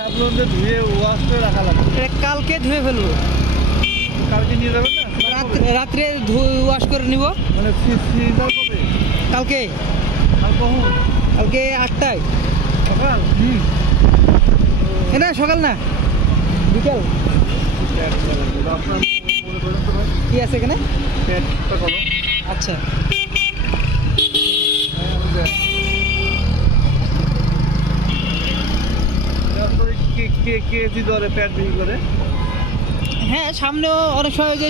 সাবলনটা ধুয়ে ওয়াশ করে রাখা লাগবে। এটা কালকে ধুয়ে ফেলবো। কালকে নিয়ে যাবেন না? রাত্রে ওয়াশ করে নিব। মানে ফ্রিজার কবে? কালকে। কাল কখন? কালকে 8টায় সকাল? না সকাল না, বিকাল। কি আছে এখানে? প্যাডটা করো। আচ্ছা কেজি দরে প্যাড বিক্রি করে। হ্যাঁ, সামনেও অনেক সময় যে